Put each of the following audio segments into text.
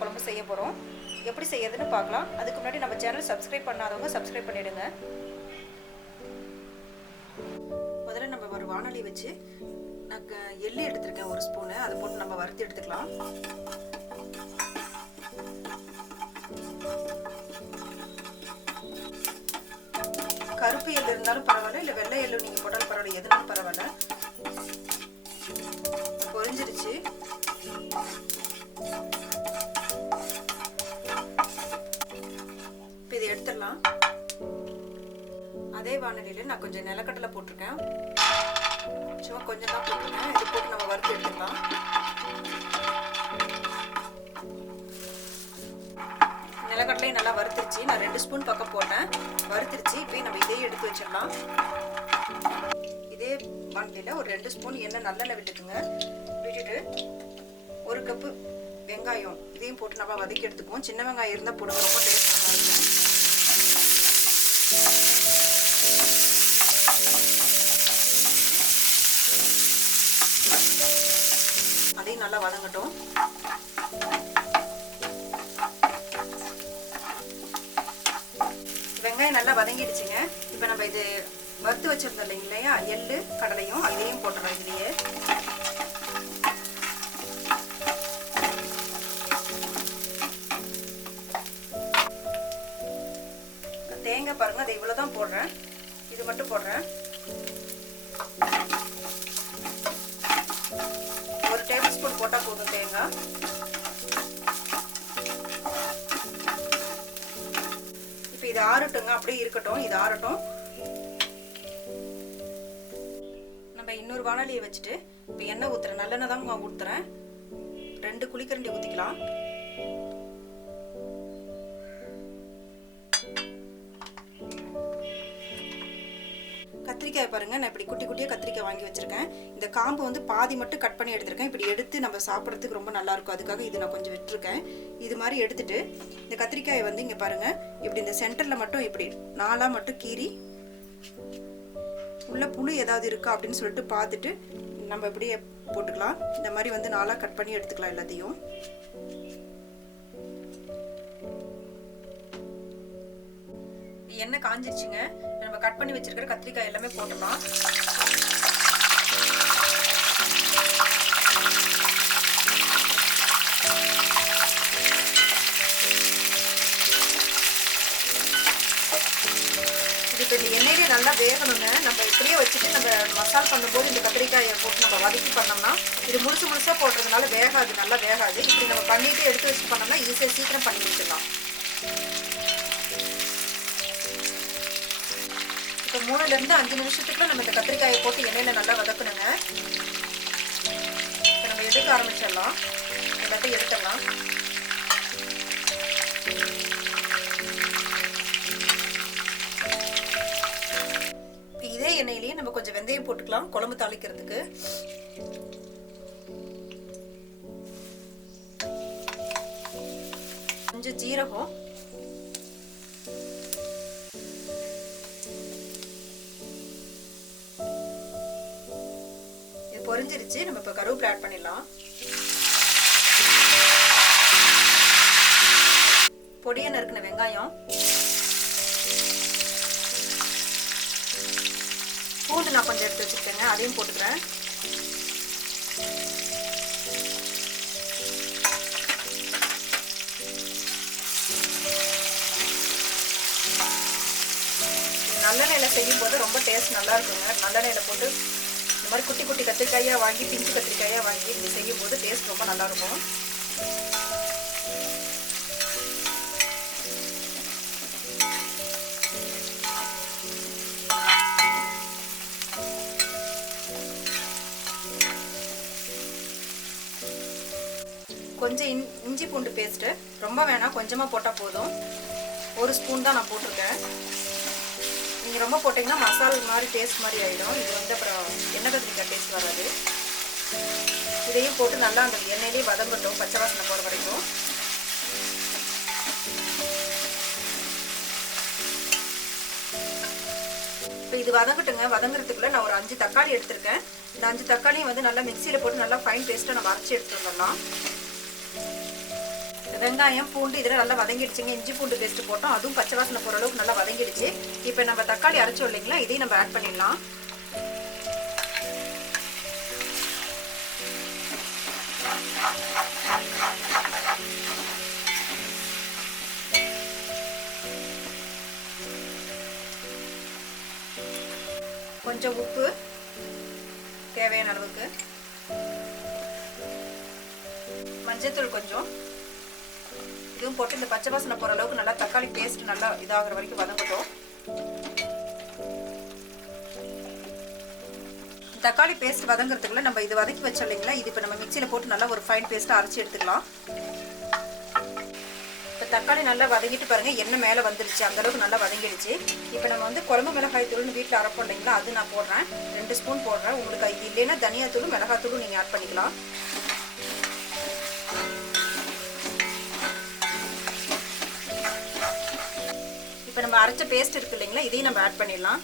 குழம்பு செய்ய போகிறோம். எப்படி செய்யறதுன்னு பார்க்கலாம். அதுக்கு முன்னாடி நம்ம சேனல் சப்ஸ்கிரைப் பண்ணாதவங்க சப்ஸ்கிரைப் பண்ணிடுங்க. முதல்ல நம்ம ஒரு வாணலி வச்சு நான் எள்ளு எடுத்துருக்கேன் 1 ஸ்பூனு. அதை போட்டு நம்ம வறுத்து எடுத்துக்கலாம். கருப்பு எள்ளு இருந்தாலும் பரவாயில்ல, இல்லை வெள்ளை எள்ளு நீங்கள் போட்டாலும் பரவாயில்ல, எதுனாலும் பரவாயில்ல. பொரிஞ்சிருச்சு. இப்போ இதை எடுத்துடலாம். அதே வாணலியில் நான் கொஞ்சம் நிலக்கடலை போட்டிருக்கேன். சும்மா கொஞ்சம் தான் போட்டிருக்கேன். இது போட்டு நம்ம வறுத்து எடுத்துக்கலாம். நிலக்கடலையும் நல்லா வறுத்துருச்சு. நான் 2 ஸ்பூன் பக்கம் போட்டேன், வறுத்துருச்சு. இப்போ நம்ம இதையும் எடுத்து வச்சிடலாம். இதே வாணலியில் ஒரு 2 ஸ்பூன் எண்ணெய் நல்லெண்ணெய் விட்டுக்குங்க. விட்டுட்டு 1 கப்பு வெங்காயம் இதையும் போட்டு நம்ம வதக்கி எடுத்துக்குவோம். சின்ன வெங்காயம் இருந்தால் போடுங்க, ரொம்ப டேஸ்ட் நல்லா இருக்கும். அதையும் நல்லா வதங்கட்டும். வெங்காயம் நல்லா வதங்கிடுச்சுங்க. இப்போ நம்ம இது வறுத்து வச்சிருந்தோம் இல்லையா, எள்ளு கடலையும் அதையும் போட்டுறோம் இதுலேயே. தேங்காய் பாருங்க, அதை இவ்வளோதான் போடுறேன், இது மட்டும் போடுறேன். 1 டேபிள் ஸ்பூன் போட்டால் போதும் தேங்காய். இப்போ இது ஆறட்டுங்க, அப்படியே இருக்கட்டும். இது ஆறட்டும். நம்ம இன்னொரு வாணலியை வச்சுட்டு இப்போ எண்ணெய் ஊற்றுறேன். நல்லெண்ணெய் தான் ஊற்றுறேன். 2 குழிக்கரண்டி ஊற்றிக்கலாம். கத்திரிக்காய் பாருங்க, நான் இப்படி குட்டி குட்டியாக கத்திரிக்காய் வாங்கி வச்சிருக்கேன். இந்த காம்பு வந்து பாதி மட்டும் கட் பண்ணி எடுத்திருக்கேன். இப்படி எடுத்து நம்ம சாப்பிட்றதுக்கு ரொம்ப நல்லா இருக்கும். அதுக்காக இது நான் கொஞ்சம் விட்டுருக்கேன். இது மாதிரி எடுத்துட்டு இந்த கத்திரிக்காயை வந்து இங்கே பாருங்க, இப்படி இந்த சென்டரில் மட்டும் இப்படி 4ஆ மட்டும் கீறி உள்ள புழு ஏதாவது இருக்கா அப்படின்னு சொல்லிட்டு பார்த்துட்டு நம்ம இப்படியே போட்டுக்கலாம். இந்த மாதிரி வந்து 4ஆ கட் பண்ணி எடுத்துக்கலாம் எல்லாத்தையும். எண்ணெய் காஞ்சிருச்சுங்க. நம்ம கட் பண்ணி வச்சிருக்கிற கத்திரிக்காய் எல்லாமே போட்டுடலாம். இது இப்போ இந்த எண்ணெயிலே நல்லா வேகணுங்க. நம்ம இப்படியே வச்சுட்டு நம்ம மசாலா பண்ணும்போது இந்த கத்திரிக்காயை போட்டு நம்ம வதக்கி பண்ணோம்னா இது முழுசாக போடுறதுனால வேகாது, நல்லா வேகாது. இப்படி நம்ம பண்ணிட்டு எடுத்து வச்சுட்டு பண்ணோம்னா ஈஸியாக சீக்கிரம் பண்ணி வச்சிடலாம். இப்போ 3லேருந்து 5 நிமிஷத்துக்குள்ள நம்ம இந்த கத்திரிக்காயை போட்டு எண்ணெயில் நல்லா வதக்கணுங்க. இப்போ நம்ம எடுக்க ஆரம்பிச்சிடலாம். எல்லாத்தையும் எடுத்துடலாம். இப்போ இதே எண்ணெயிலேயே நம்ம கொஞ்சம் வெந்தயம் போட்டுக்கலாம் குழம்பு தாளிக்கிறதுக்கு. கொஞ்சம் ஜீரகம், பொரிஞ்சிருச்சு. நம்ம இப்போ கருவேப்பிலை ஆட் பண்ணிடலாம். பொடியா நறுக்கின வெங்காயம், பூண்டு நான் கொஞ்சம் எடுத்து வச்சிருக்கேங்க, அதையும் போட்டுக்கிறேன். நல்லெண்ணெயில் செய்யும் போது ரொம்ப டேஸ்ட் நல்லா இருக்குங்க. நல்லெண்ணெயில் போட்டு இந்த மாதிரி குட்டி குட்டி கத்திரிக்காயாக வாங்கி, பிஞ்சு கத்திரிக்காயாக வாங்கி இப்படி செய்யும் போது டேஸ்ட் ரொம்ப நல்லாயிருக்கும். கொஞ்சம் இஞ்சி பூண்டு பேஸ்ட்டு, ரொம்ப வேணாம், கொஞ்சமாக போட்டால் போதும். 1 ஸ்பூன் தான் நான் போட்டிருக்கேன். நீங்கள் ரொம்ப போட்டிங்கன்னா மசாலா மாதிரி டேஸ்ட் மாதிரி ஆகிடும். இது வந்து அப்புறம் எண்ணெய் கத்திரிக்காய் டேஸ்ட் வராது. இதையும் போட்டு நல்லா அந்த எண்ணெயிலே வதங்கட்டும், பச்சை வாசனை போகிற வரைக்கும். இப்போ இது வதங்கட்டுங்க. வதங்குறதுக்குள்ள நான் ஒரு 5 தக்காளி எடுத்திருக்கேன். இந்த 5 தக்காளியும் வந்து நல்லா மிக்சியில் போட்டு நல்லா ஃபைன் பேஸ்ட்டாக நம்ம அரைச்சி எடுத்துட்டு வந்துடலாம். இந்த வெங்காயம் பூண்டு இதெல்லாம் நல்லா வதங்கிடுச்சுங்க. இஞ்சி பூண்டு பேஸ்ட் போட்டோம், அதுவும் பச்சை வாசனை போகிற அளவுக்கு நல்லா வதங்கிடுச்சு. இப்போ நம்ம தக்காளி அரைச்சோம் இல்லைங்களா, இதையும் நம்ம ஆட் பண்ணிடலாம். கொஞ்சம் உப்பு தேவையான அளவுக்கு, மஞ்சத்தூள் கொஞ்சம், இதுவும் போட்டு இந்த பச்சை வாசனை போகிற அளவுக்கு நல்லா தக்காளி பேஸ்ட் நல்லா இதாகிற வரைக்கும் வதங்கட்டும். தக்காளி பேஸ்ட் வதங்குறதுக்குள்ள நம்ம இது வதக்கி வச்சோம் இல்லைங்களா, இது இப்போ நம்ம மிக்சியில் போட்டு நல்லா ஒரு ஃபைன் பேஸ்ட்டாக அரைச்சி எடுத்துக்கலாம். இப்போ தக்காளி நல்லா வதங்கிட்டு பாருங்கள், எண்ணெய் மேலே வந்துடுச்சு, அந்தளவுக்கு நல்லா வதங்கிடுச்சு. இப்போ நம்ம வந்து குழம்பு மிளகாய் தூள்னு வீட்டில் அரைப்போம் இல்லைங்களா, அது நான் போடுறேன், 2 ஸ்பூன் போடுறேன். உங்களுக்கு இது இல்லைன்னா தனியாத்தூளும் மிளகாத்தூளும் நீங்கள் ஆட் பண்ணிக்கலாம். இப்போ நம்ம அரைச்ச பேஸ்ட் இருக்கு இல்லைங்களா, இதையும் நம்ம ஆட் பண்ணிடலாம்.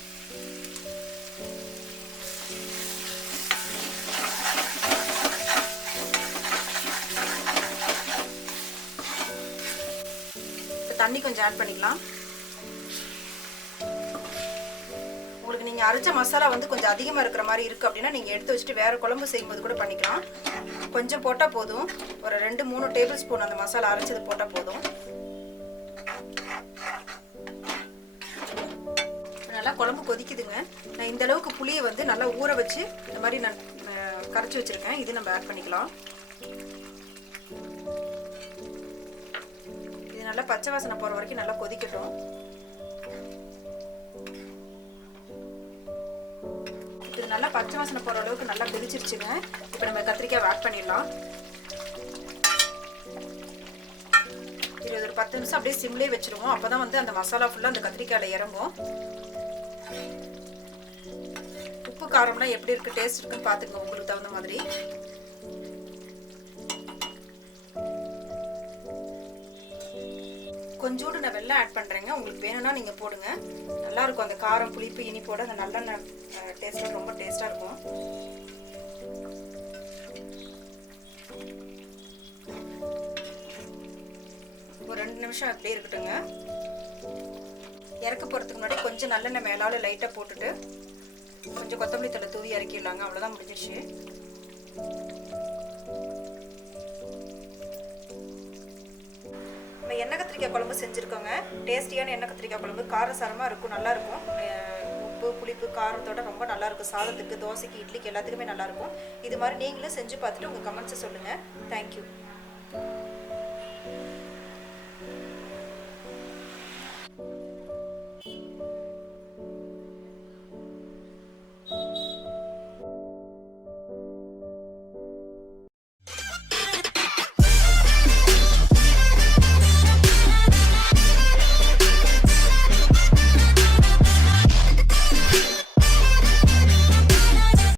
தண்ணி கொஞ்சம் ஆட் பண்ணிக்கலாம். உங்களுக்கு நீங்கள் அரைச்ச மசாலா வந்து கொஞ்சம் அதிகமாக இருக்கிற மாதிரி இருக்குது அப்படின்னா நீங்கள் எடுத்து வச்சுட்டு வேறு குழம்பு செய்யும்போது கூட பண்ணிக்கலாம். கொஞ்சம் போட்டால் போதும், ஒரு 2-3 டேபிள் ஸ்பூன் அந்த மசாலா அரைச்சது போட்டால் போதும். நல்லா குழம்பு கொதிக்குதுங்க. நான் இந்த அளவுக்கு புளியை வந்து நல்லா ஊற வச்சு இந்த மாதிரி நான் கரைச்சி வச்சுருக்கேன், இது நம்ம ஆட் பண்ணிக்கலாம். இது நல்லா பச்சை வாசனை போகிற வரைக்கும் நல்லா கொதிக்கட்டும். இது நல்லா பச்சை வாசனை போகிற அளவுக்கு நல்லா கொதிச்சிருச்சுங்க. இப்போ நம்ம கத்திரிக்காய் ஆட் பண்ணிடலாம். இது ஒரு 10 நிமிஷம் அப்படியே சிம்லேயே வச்சுருவோம், அப்போ தான் வந்து அந்த மசாலா ஃபுல்லாக அந்த கத்திரிக்காயில் இறங்கும். உப்பு காரம்லாம் எப்படி இருக்குது, டேஸ்ட் இருக்குன்னு பார்த்துங்க உங்களுக்கு தகுந்த மாதிரி. கொஞ்சோண்டு நான் வெல்லம் ஆட் பண்ணுறேங்க, உங்களுக்கு வேணும்னா நீங்கள் போடுங்க. நல்லாயிருக்கும் அந்த காரம் புளிப்பு இனிப்போட அந்த நல்லெண்ணெய் டேஸ்ட்டில் ரொம்ப டேஸ்ட்டாக இருக்கும். ஒரு 2 நிமிஷம் அப்படியே இருக்கட்டுங்க. இறக்க போகிறதுக்கு முன்னாடி கொஞ்சம் நல்லெண்ணெய் மேலால் லைட்டாக போட்டுட்டு கொஞ்சம் கொத்தமல்லி தழை தூவி இறக்கிடலாங்க. அவ்வளோதான், முடிஞ்சிருச்சு. நம்ம எண்ணெய் கத்திரிக்காய் குழம்பு செஞ்சுருக்கோங்க. டேஸ்டியான எண்ணெய் கத்திரிக்காய் குழம்பு காரசாரமாக இருக்கும், நல்லாயிருக்கும். உப்பு புளிப்பு காரத்தோட ரொம்ப நல்லாயிருக்கும். சாதத்துக்கு, தோசைக்கு, இட்லிக்கு எல்லாத்துக்குமே நல்லாயிருக்கும். இது மாதிரி நீங்களும் செஞ்சு பார்த்துட்டு உங்கள் கமெண்ட்ஸை சொல்லுங்கள். தேங்க்யூ.